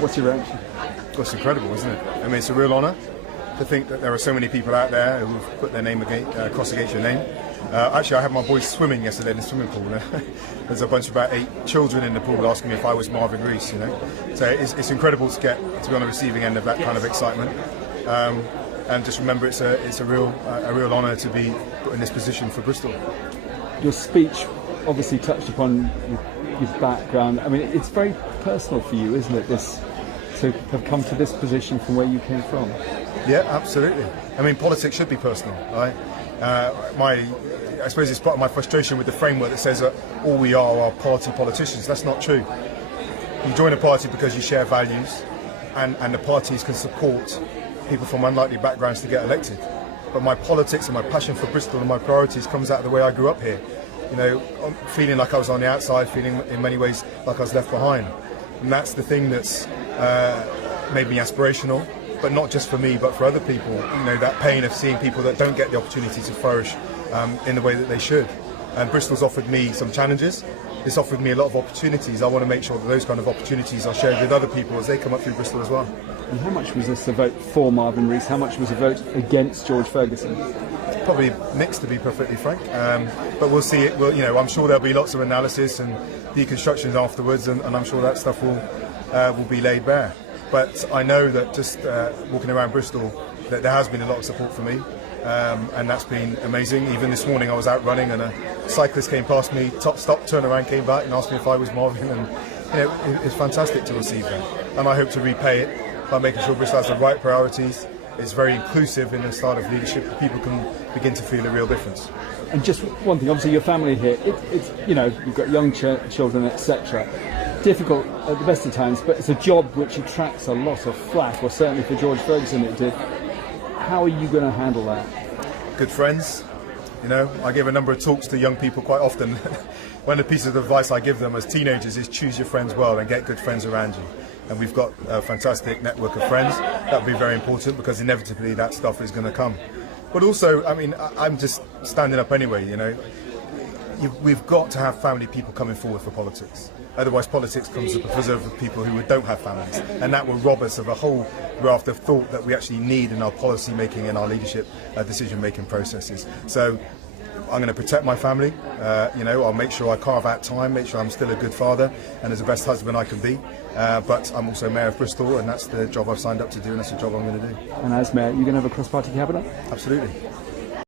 What's your reaction? Well, it's incredible, isn't it? I mean, it's a real honour to think that there are so many people out there who've put their name across against your name. Actually, I had my boys swimming yesterday in the swimming pool. There's a bunch of about 8 children in the pool asking me if I was Marvin Rees, So it's incredible to be on the receiving end of that kind of excitement. And just remember, it's a real honour to be put in this position for Bristol. Your speech obviously touched upon your background. I mean, it's very personal for you, isn't it, this to have come to this position from where you came from? Yeah, absolutely. I mean, politics should be personal, right? I suppose it's part of my frustration with the framework that says that all we are party politicians. That's not true. You join a party because you share values, and the parties can support people from unlikely backgrounds to get elected. But my politics and my passion for Bristol and my priorities comes out of the way I grew up here. Feeling like I was on the outside, feeling in many ways like I was left behind. And that's the thing that's made me aspirational, but not just for me, but for other people. That pain of seeing people that don't get the opportunity to flourish in the way that they should. And Bristol's offered me some challenges. It's offered me a lot of opportunities. I want to make sure that those kind of opportunities are shared with other people as they come up through Bristol as well. And how much was this a vote for Marvin Rees? How much was a vote against George Ferguson? Probably mixed, to be perfectly frank. But we'll see it. I'm sure there'll be lots of analysis and deconstructions afterwards, and I'm sure that stuff will be laid bare. But I know that just walking around Bristol, that there has been a lot of support for me, and that's been amazing. Even this morning I was out running and a cyclist came past me, stopped, turned around, came back and asked me if I was Marvin, and it's fantastic to receive that. And I hope to repay it by making sure Bristol has the right priorities. It's very inclusive in the style of leadership. People can begin to feel a real difference. And just one thing, obviously your family here, it's you've got young children, etc. Difficult at the best of times, but it's a job which attracts a lot of flack, or certainly for George Ferguson it did. How are you going to handle that? Good friends. I give a number of talks to young people quite often. One of the pieces of advice I give them as teenagers is choose your friends well and get good friends around you. And we've got a fantastic network of friends. That will be very important because inevitably that stuff is going to come. But also, I mean, I'm just standing up anyway, We've got to have family people coming forward for politics. Otherwise, politics comes to preserve people who don't have families, and that will rob us of a whole raft of thought that we actually need in our policy making and our leadership decision making processes. So I'm going to protect my family. I'll make sure I carve out time, make sure I'm still a good father and as the best husband I can be. But I'm also Mayor of Bristol, and that's the job I've signed up to do, and that's the job I'm going to do. And as Mayor, you're going to have a cross-party cabinet? Absolutely.